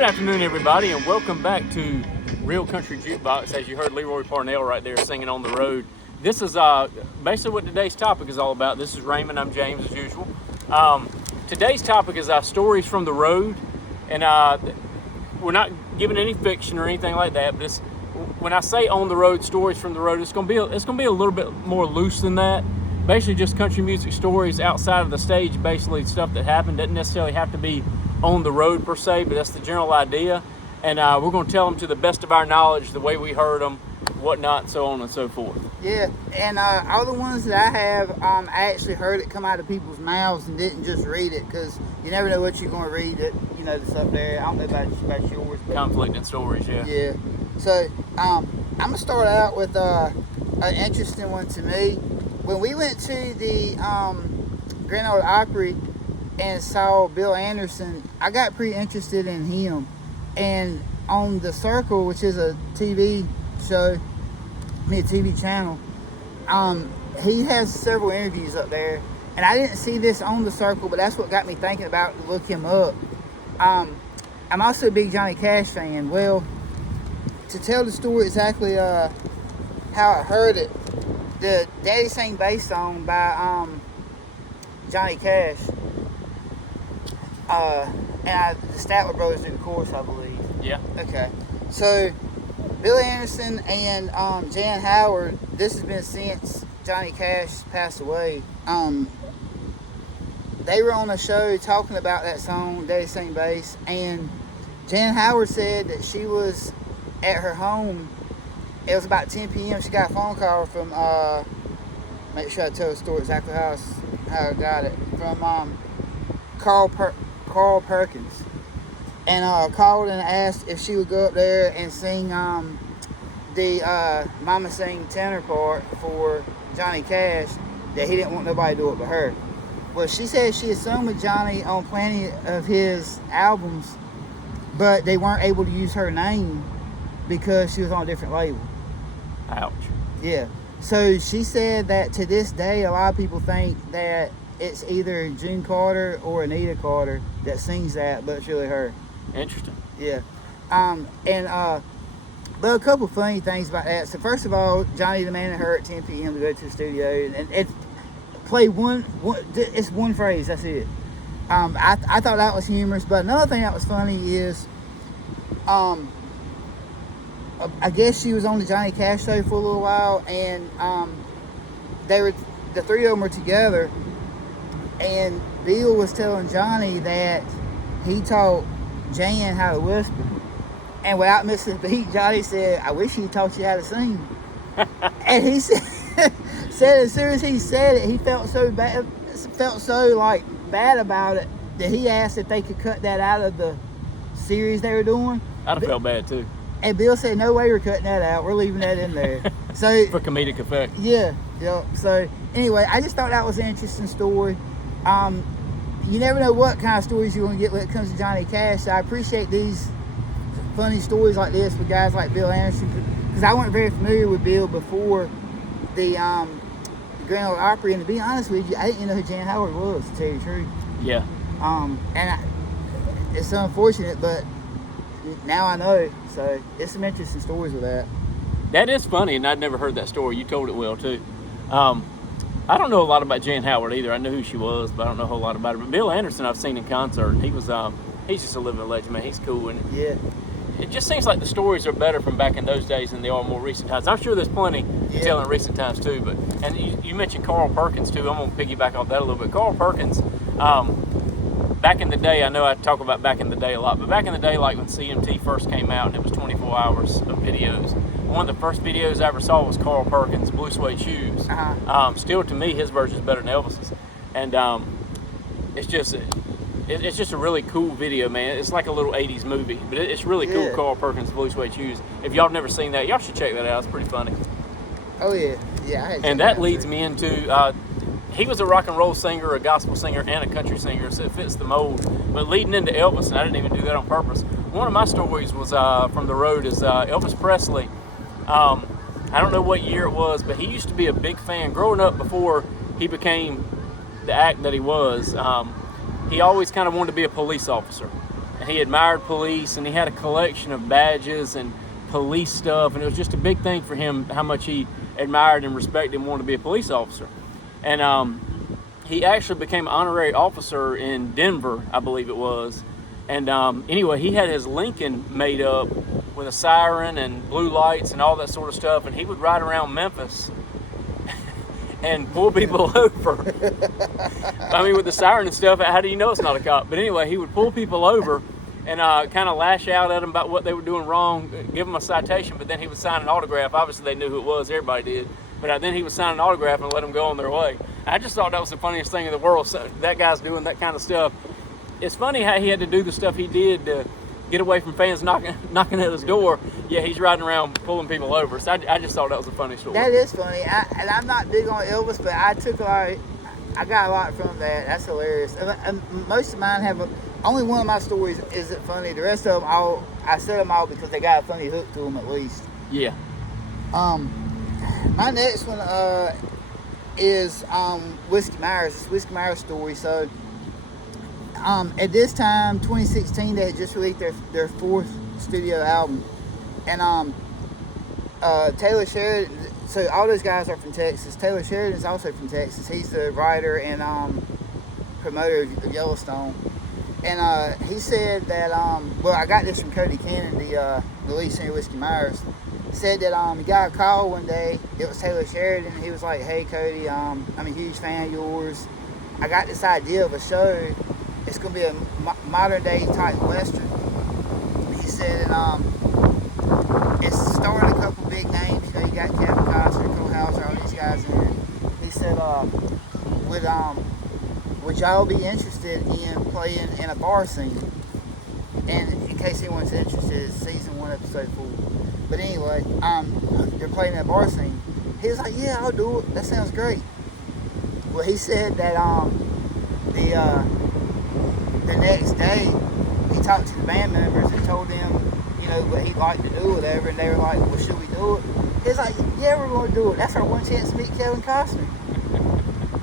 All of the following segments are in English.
Good afternoon, everybody, and welcome back to Real Country Jukebox. As you heard Leroy Parnell right there singing On the Road. This is basically what today's topic is all about. This is Raymond. I'm James, as usual. Today's topic is stories from the road, and we're not giving any fiction or anything like that. But when I say on the road, stories from the road, it's gonna be a little bit more loose than that. Basically, just country music stories outside of the stage. Basically, stuff that happened doesn't necessarily have to be on the road per se, but that's the general idea. And we're going to tell them to the best of our knowledge, the way we heard them, whatnot, so on and so forth. Yeah, and all the ones that I have, I actually heard it come out of people's mouths and didn't just read it, because you never know what you're going to read. That's up there. I don't know about yours. But Conflicting stories, yeah. Yeah. So I'm going to start out with an interesting one to me. When we went to the Grand Ole Opry and saw Bill Anderson, I got pretty interested in him. And on The Circle, which is a TV show, a TV channel, he has several interviews up there. And I didn't see this on The Circle, but that's what got me thinking about to look him up. I'm also a big Johnny Cash fan. Well, to tell the story exactly how I heard it, the Daddy Sang Bass song by Johnny Cash, and the Statler Brothers did the chorus, I believe. Yeah. Okay. So, Billy Anderson and Jan Howard, this has been since Johnny Cash passed away. They were on a show talking about that song, Daddy Sang Bass, and Jan Howard said that she was at her home. It was about 10 p.m. She got a phone call from, make sure I tell the story exactly how I got it, from Carl Perkins, and called and asked if she would go up there and sing the Mama Sing tenor part for Johnny Cash, that he didn't want nobody to do it but her. Well, she said she had sung with Johnny on plenty of his albums, but they weren't able to use her name because she was on a different label. Ouch. Yeah. So she said that to this day, a lot of people think that it's either June Carter or Anita Carter that sings that, but it's really her. Interesting. Yeah. But a couple funny things about that. So first of all, Johnny demanded her at 10 p.m. to go to the studio and play it's one phrase, that's it. I thought that was humorous, but another thing that was funny is, I guess she was on the Johnny Cash show for a little while, and the three of them were together, and Bill was telling Johnny that he taught Jan how to whisper. And without missing a beat, Johnny said, "I wish he taught you how to sing." And he said as soon as he said it, he felt so bad about it, that he asked if they could cut that out of the series they were doing. I'd have felt bad too. And Bill said, "No way, we're cutting that out. We're leaving that in there." So for comedic effect. Yeah. So anyway, I just thought that was an interesting story. You never know what kind of stories you're going to get when it comes to Johnny Cash. So I appreciate these funny stories like this with guys like Bill Anderson, because I wasn't very familiar with Bill before the Grand Ole Opry. And to be honest with you, I didn't know who Jan Howard was, to tell you the truth. Yeah. It's unfortunate, but now I know. So it's some interesting stories with that. That is funny, and I'd never heard that story. You told it well too. I don't know a lot about Jan Howard either. I knew who she was, but I don't know a whole lot about her. But Bill Anderson, I've seen in concert. He's just a living legend, man. He's cool, and yeah, it just seems like the stories are better from back in those days than they are more recent times. I'm sure there's plenty to tell in recent times too. And you mentioned Carl Perkins too. I'm gonna piggyback off that a little bit. Carl Perkins, back in the day, I know I talk about back in the day a lot, but back in the day, like when CMT first came out and it was 24 hours of videos, one of the first videos I ever saw was Carl Perkins' Blue Suede Shoes. Still, to me, his version is better than Elvis's. And it's just a really cool video, man. It's like a little 80s movie, but it's really cool, Carl Perkins' Blue Suede Shoes. If y'all have never seen that, y'all should check that out. It's pretty funny. Oh, yeah. Yeah. And that leads me into... he was a rock and roll singer, a gospel singer, and a country singer, so it fits the mold. But leading into Elvis, and I didn't even do that on purpose, one of my stories was from the road is Elvis Presley. I don't know what year it was, but he used to be a big fan. Growing up before he became the act that he was, he always kind of wanted to be a police officer. And he admired police, and he had a collection of badges and police stuff, and it was just a big thing for him how much he admired and respected and wanted to be a police officer. And he actually became an honorary officer in Denver, I believe it was. And anyway, he had his Lincoln made up with a siren and blue lights and all that sort of stuff, and he would ride around Memphis and pull people over. I mean, with the siren and stuff, how do you know it's not a cop? But anyway, he would pull people over and kind of lash out at them about what they were doing wrong, give them a citation, but then he would sign an autograph. Obviously, they knew who it was, everybody did. But then he would sign an autograph and let them go on their way. I just thought that was the funniest thing in the world. So that guy's doing that kind of stuff. It's funny how he had to do the stuff he did to get away from fans knocking at his door. Yeah, he's riding around pulling people over. So I just thought that was a funny story. That is funny. And I'm not big on Elvis, but I got a lot from that. That's hilarious. And most of mine only one of my stories isn't funny. The rest of them, I said them all because they got a funny hook to them at least. Yeah. My next one is Whiskey Myers. It's Whiskey Myers story. So at this time, 2016, they had just released their fourth studio album, and Taylor Sheridan. So all those guys are from Texas. Taylor Sheridan is also from Texas. He's the writer and promoter of Yellowstone. And he said that, well, I got this from Cody Cannon, the lead singer of Whiskey Myers. Said that he got a call one day. It was Taylor Sheridan. He was like, "Hey Cody, I'm a huge fan of yours. I got this idea of a show. It's gonna be a modern day type western." He said, it's starring a couple big names. You know, you got Kevin Costner, Cole Hauser, all these guys in it. He said, would y'all be interested in playing in a bar scene? And in case anyone's interested, it's season 1, episode 4. But anyway, they're playing in a bar scene. He was like, "Yeah, I'll do it. That sounds great." Well, he said that the next day he talked to the band members and told them, you know, what he'd like to do, whatever, and they were like, "Well, should we do it?" He was like, "Yeah, we're going to do it. That's our one chance to meet Kevin Costner."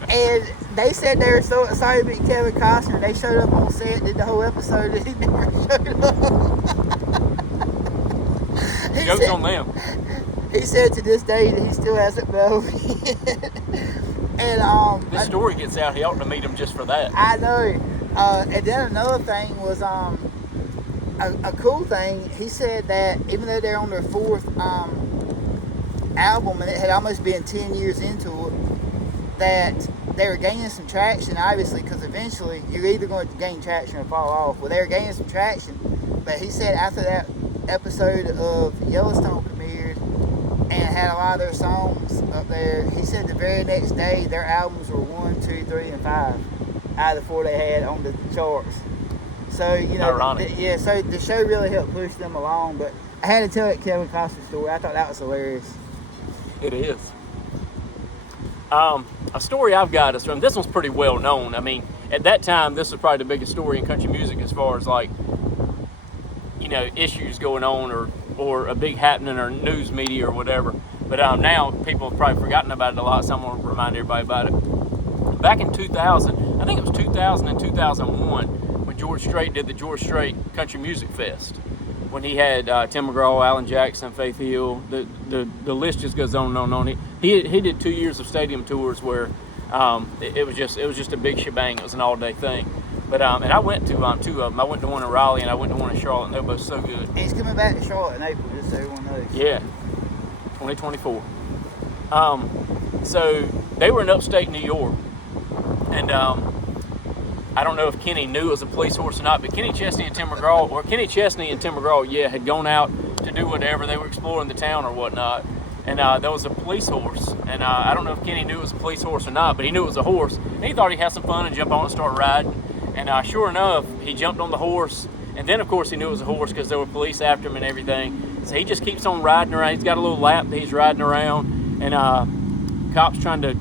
And they said they were so excited to meet Kevin Costner, they showed up on set, did the whole episode, and he never showed up. Joke's on them. He said to this day that he still hasn't known. And this story gets out, he ought to meet him just for that. I know. And then another thing was a cool thing. He said that even though they're on their fourth album and it had almost been 10 years into it, that they were gaining some traction, obviously, because eventually you're either going to gain traction or fall off. Well, they were gaining some traction, but he said after that episode of Yellowstone premiered and had a lot of their songs up there, he said the very next day their albums were 1, 2, 3, and 5 out of the 4 they had on the charts. So, you know, so the show really helped push them along. But I had to tell that Kevin Costner story. I thought that was hilarious. It is. A story I've got is from, this one's pretty well known. I mean, at that time, this was probably the biggest story in country music as far as, like, you know, issues going on or a big happening or news media or whatever. But now people have probably forgotten about it a lot, so I'm going to remind everybody about it. Back in 2000, I think it was 2000 and 2001, when George Strait did the George Strait Country Music Fest, when he had Tim McGraw, Alan Jackson, Faith Hill, the list just goes on and on and on. He did 2 years of stadium tours where it was just a big shebang. It was an all-day thing. But and I went to 2 of them. I went to one in Raleigh and I went to one in Charlotte, and they were both so good. And he's coming back to Charlotte in April, just so everyone knows. Yeah, 2024. So they were in upstate New York, and I don't know if Kenny knew it was a police horse or not, but Kenny Chesney and Tim McGraw, had gone out to do whatever. They were exploring the town or whatnot, and there was a police horse, and I don't know if Kenny knew it was a police horse or not, but he knew it was a horse, and he thought he'd have some fun and jump on it and start riding. And sure enough, he jumped on the horse, and then of course he knew it was a horse because there were police after him and everything. So he just keeps on riding around. He's got a little lap that he's riding around, and cops trying to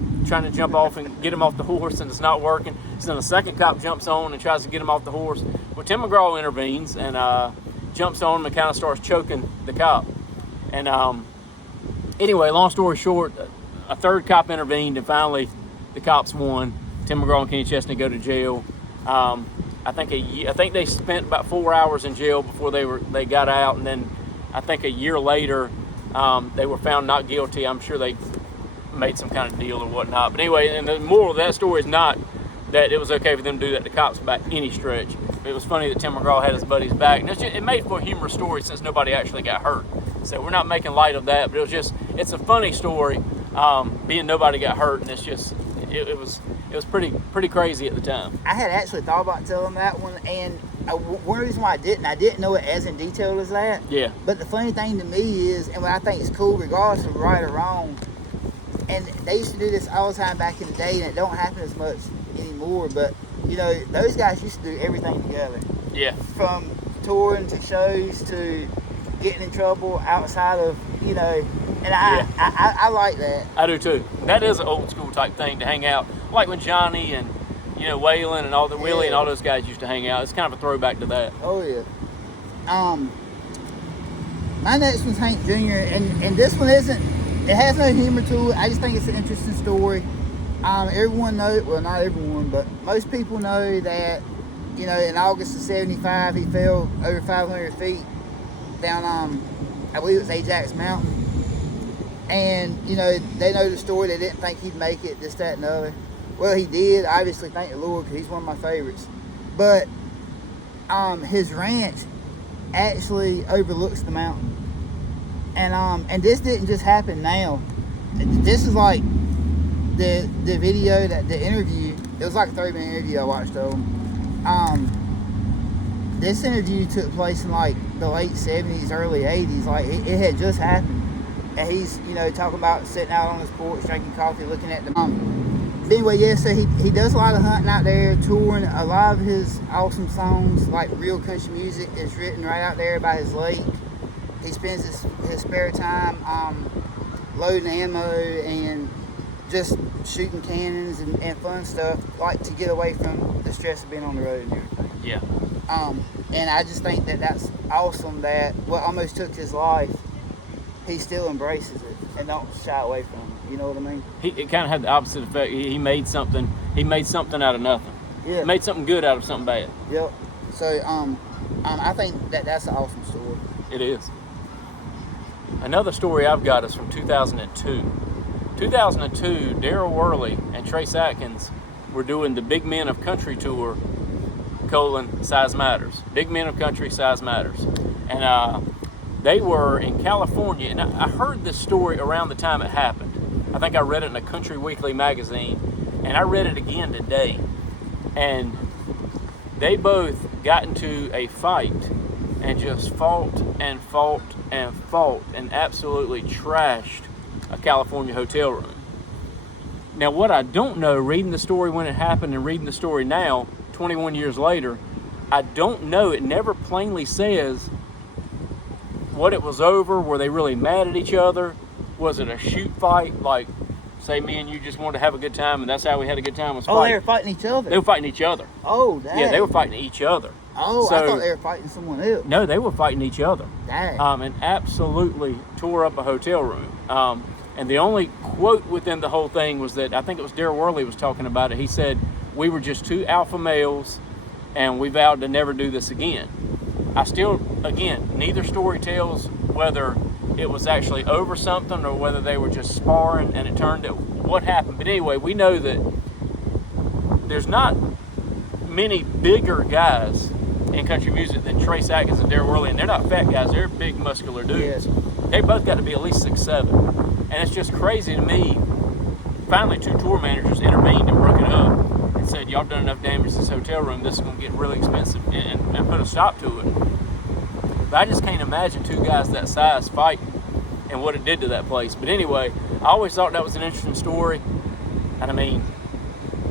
jump off and get him off the horse, and it's not working. So then the second cop jumps on and tries to get him off the horse. Well, Tim McGraw intervenes and jumps on him and kind of starts choking the cop. And anyway, long story short, a third cop intervened, and finally the cops won. Tim McGraw and Kenny Chesney go to jail. I think a year. I think they spent about 4 hours in jail before they got out, and then I think a year later they were found not guilty. I'm sure they made some kind of deal or whatnot. But anyway, and the moral of that story is not that it was okay for them to do that to cops by any stretch. It was funny that Tim McGraw had his buddy's back, and it made for a humorous story since nobody actually got hurt. So we're not making light of that, but it's a funny story, being nobody got hurt, and it was pretty crazy at the time. I had actually thought about telling that one, and one reason why I didn't know it as in detail as that. Yeah. But the funny thing to me is, and what I think is cool, regardless of right or wrong, and they used to do this all the time back in the day, and it don't happen as much anymore, but you know, those guys used to do everything together. Yeah. From touring to shows to getting in trouble outside of, you know, and I like that. I do too. That is an old school type thing to hang out, like when Johnny and, you know, Waylon and all the Willie and all those guys used to hang out. It's kind of a throwback to that. Oh yeah. My next one's Hank Jr. and this one isn't. It has no humor to it. I just think it's an interesting story. Everyone knows, well, not everyone, but most people know that, you know, in August of '75, he fell over 500 feet down, I believe it was Ajax Mountain. And, you know, they know the story. They didn't think he'd make it, this, that, and the other. Well, he did. Obviously, thank the Lord, because he's one of my favorites. But his ranch actually overlooks the mountain. And this didn't just happen now. This is like the video, the interview. It was like a 30-minute interview I watched of him. This interview took place in like the late 70s, early 80s. Like it had just happened. And he's, you know, talking about sitting out on his porch, drinking coffee, looking at the But anyway, yeah, so he does a lot of hunting out there, touring. A lot of his awesome songs, like real country music, is written right out there by his lake. He spends his spare time loading ammo and just shooting cannons and fun stuff, like to get away from the stress of being on the road and everything. Yeah. And I just think that that's awesome that what almost took his life, he still embraces it and don't shy away from it. You know what I mean? It kind of had the opposite effect. He made something out of nothing. Yeah. He made something good out of something bad. Yep. So I think that's an awesome story. It is. Another story I've got is from 2002. 2002, Daryl Worley and Trace Atkins were doing the Big Men of Country tour, Size Matters. Big Men of Country, Size Matters. And they were in California, and I heard this story around the time it happened. I think I read it in a Country Weekly magazine, and I read it again today. And they both got into a fight and just fought and absolutely trashed a California hotel room. Now, what I don't know, reading the story when it happened and reading the story now, 21 years later, I don't know. It never plainly says what it was over. Were they really mad at each other? Was it a shoot fight? Like, say me and you just wanted to have a good time, and that's how we had a good time, was fighting. Oh, they were fighting each other? They were fighting each other. Oh, dang. Yeah, they were fighting each other. Oh, I thought they were fighting someone else. No, they were fighting each other. Dang. And absolutely tore up a hotel room. And the only quote within the whole thing was that, I think it was Daryl Worley was talking about it. He said, "We were just two alpha males, and we vowed to never do this again." Again, neither story tells whether it was actually over something or whether they were just sparring and it turned to what happened. But anyway, we know that there's not many bigger guys in country music than Trace Atkins and Daryl Worley, and they're not fat guys, they're big muscular dudes. Yes. They both got to be at least 6'7". And it's just crazy to me. Finally, two tour managers intervened and broke it up and said, "Y'all done enough damage to this hotel room, this is going to get really expensive," and put a stop to it. But I just can't imagine two guys that size fighting and what it did to that place. But anyway, I always thought that was an interesting story. And I mean,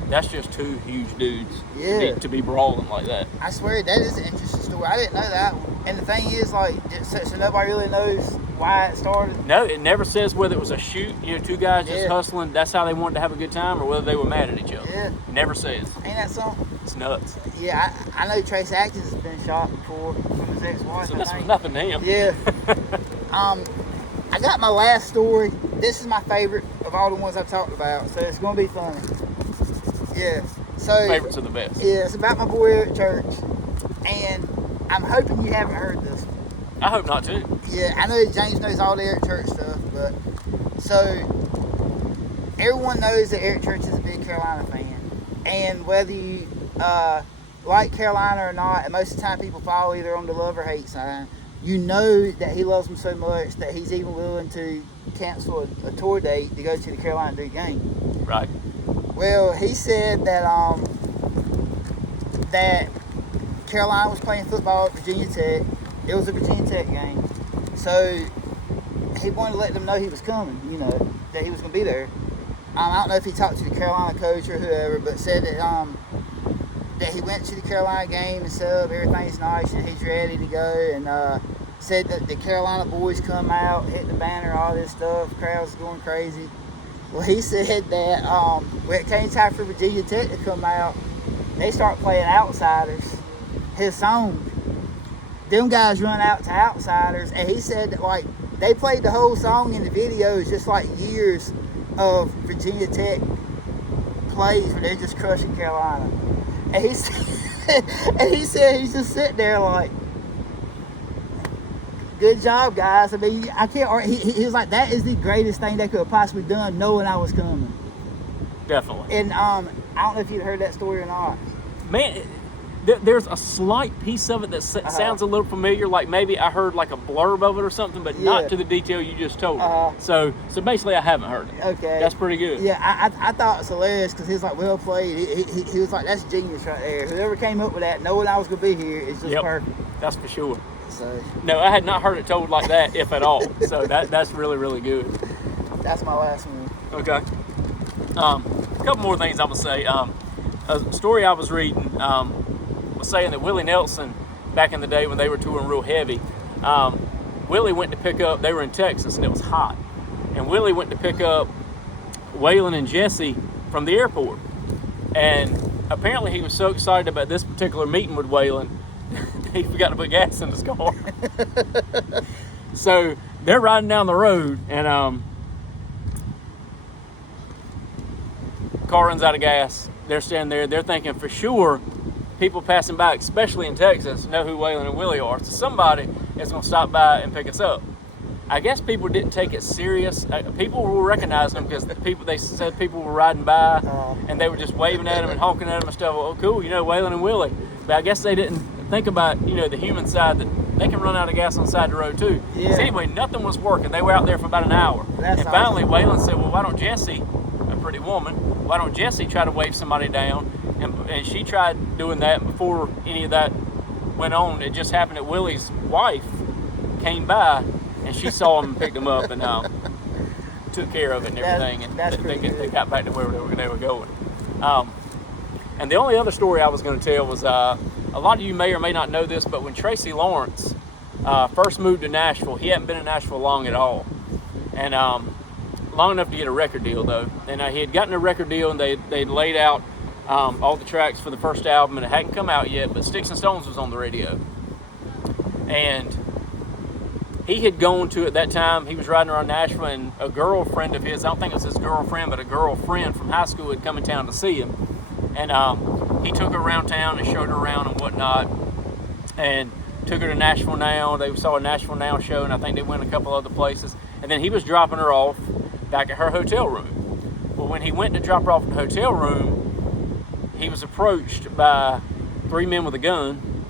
that's just two huge dudes to be brawling like that. I swear, that is an interesting story. I didn't know that. And the thing is, like, so nobody really knows why it started? No, it never says whether it was a shoot, two guys just hustling, that's how they wanted to have a good time, or whether they were mad at each other. Yeah. It never says. Ain't that something? It's nuts. Yeah, I know Trace Atkins has been shot before from his ex-wife. So this was nothing to him. Yeah. I got my last story. This is my favorite of all the ones I've talked about, so it's going to be funny. Yeah. So favorites are the best. yeah, it's about my boy Eric Church, and I'm hoping you haven't heard this one. I hope not too. Yeah, I know James knows all the Eric Church stuff, but so everyone knows that Eric Church is a big Carolina fan, and whether you like Carolina or not, and most of the time people follow either on the love or hate side, you know that he loves them so much that he's even willing to cancel a tour date to go to the Carolina Duke game. Right. Well, he said that that Carolina was playing football at Virginia Tech. It was a Virginia Tech game, so he wanted to let them know he was coming. You know that he was going to be there. I don't know if he talked to the Carolina coach or whoever, but said that that he went to the Carolina game and set up, everything's nice and he's ready to go, and said that the Carolina boys come out, hit the banner, all this stuff, crowd's going crazy. Well, he said that when it came time for Virginia Tech to come out, they start playing Outsiders, his song. Them guys run out to Outsiders, and he said that like they played the whole song in the videos, just like years of Virginia Tech plays where they're just crushing Carolina. And he said he's just sitting there like, good job, guys. I mean, I can't. He was like, that is the greatest thing they could have possibly done, knowing I was coming. Definitely. And I don't know if you'd heard that story or not. Man, there's a slight piece of it that sounds a little familiar. Like maybe I heard like a blurb of it or something, but not to the detail you just told me. So basically, I haven't heard it. Okay. That's pretty good. Yeah, I thought it was hilarious because he was like, well played. He was like, that's genius right there. Whoever came up with that, knowing I was going to be here, is just perfect. That's for sure. So, no, I had not heard it told like that, if at all. So that's really, really good. That's my last one. Okay. A couple more things I'm going to say. A story I was reading was saying that Willie Nelson, back in the day when they were touring real heavy, Willie went to pick up, they were in Texas and it was hot, and Willie went to pick up Waylon and Jesse from the airport. And apparently he was so excited about this particular meeting with Waylon, he forgot to put gas in his car. So they're riding down the road, and car runs out of gas. They're standing there. They're thinking for sure people passing by, especially in Texas, know who Waylon and Willie are. So somebody is going to stop by and pick us up. I guess people didn't take it serious. People were recognizing them because they said people were riding by and they were just waving at them and honking at them and stuff. Oh, cool, Waylon and Willie. But I guess they didn't think about, the human side, that they can run out of gas on the side of the road too. Yeah. So anyway, nothing was working. They were out there for about an hour. That's and finally awesome. Waylon said, well, why don't Jesse, a pretty woman, why don't Jesse try to wave somebody down? And she tried doing that before any of that went on. It just happened that Willie's wife came by and she saw him and picked him up and took care of it and everything. And they got back to where they were going. And the only other story I was going to tell was a lot of you may or may not know this, but when Tracy Lawrence first moved to Nashville, he hadn't been in Nashville long at all. And long enough to get a record deal, though. And he had gotten a record deal, and they'd laid out all the tracks for the first album, and it hadn't come out yet, but Sticks and Stones was on the radio. And he had gone to, at that time, he was riding around Nashville, and a girlfriend of his, I don't think it was his girlfriend, but a girlfriend from high school had come in town to see him. And he took her around town and showed her around and whatnot, and took her to Nashville Now. They saw a Nashville Now show, and I think they went a couple other places. And then he was dropping her off back at her hotel room. Well, when he went to drop her off at the hotel room, he was approached by 3 men with a gun.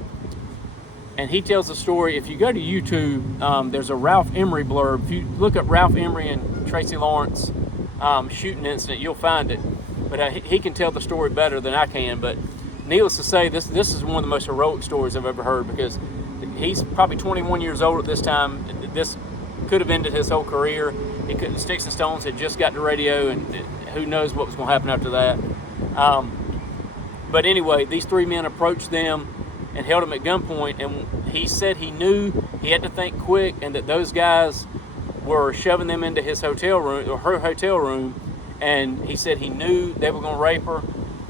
And he tells the story. If you go to YouTube, there's a Ralph Emery blurb. If you look up Ralph Emery and Tracy Lawrence shooting incident, you'll find it. But he can tell the story better than I can. But needless to say, this is one of the most heroic stories I've ever heard, because he's probably 21 years old at this time. This could have ended his whole career. Sticks and Stones had just got to radio, and who knows what was going to happen after that. But anyway, these 3 men approached them and held him at gunpoint, and he said he knew he had to think quick, and that those guys were shoving them into his hotel room, or her hotel room, and he said he knew they were going to rape her,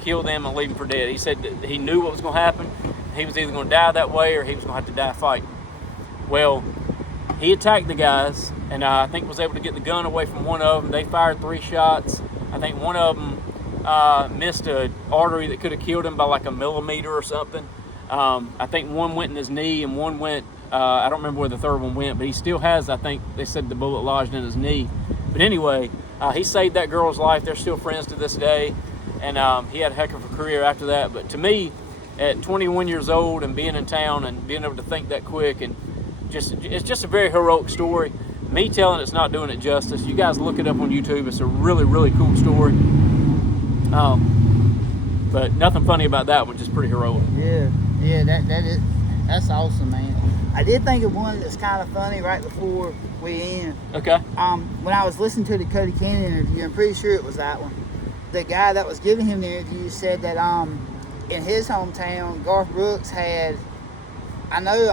kill them, and leave them for dead. He said that he knew what was going to happen. He was either going to die that way, or he was going to have to die fighting. Well, he attacked the guys, and I think was able to get the gun away from one of them. They fired 3 shots. I think one of them missed an artery that could have killed him by like a millimeter or something. I think one went in his knee and one went, I don't remember where the third one went, but he still has, I think they said the bullet lodged in his knee. But anyway, he saved that girl's life. They're still friends to this day. And he had a heck of a career after that. But to me, at 21 years old and being in town and being able to think that quick, and it's just a very heroic story. Me telling it's not doing it justice. You guys look it up on YouTube. It's a really, really cool story. But nothing funny about that one, just pretty heroic. Yeah, that's awesome, man. I did think of one that's kind of funny right before we end. Okay. When I was listening to the Cody Cannon interview, I'm pretty sure it was that one. The guy that was giving him the interview said that in his hometown, Garth Brooks had, I know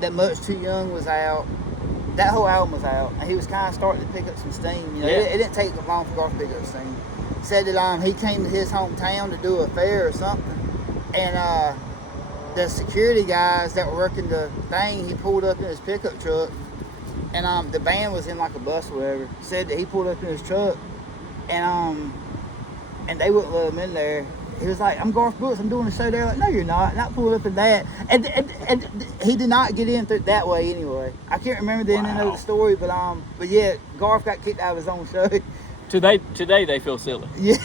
that Much Too Young was out. That whole album was out, and he was kind of starting to pick up some steam. You know, Yeah. it didn't take long for Garth to pick up steam. Said that he came to his hometown to do a fair or something, and the security guys that were working the thing, he pulled up in his pickup truck, and the band was in like a bus or whatever. Said that he pulled up in his truck, and they wouldn't let him in there. He was like, "I'm Garth Brooks. I'm doing a show there." Like, "No, you're not. Not pulling up in that." And he did not get in that way anyway. I can't remember the ending of the story, but yeah, Garth got kicked out of his own show. Today they feel silly. Yeah.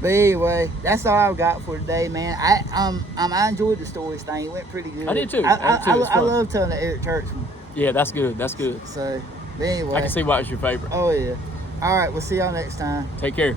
But anyway, that's all I've got for today, man. I enjoyed the stories thing. It went pretty good. I did too. I love telling the Eric Church one. Yeah, that's good. That's good. So, but anyway. I can see why it's your favorite. Oh yeah. All right, we'll see y'all next time. Take care.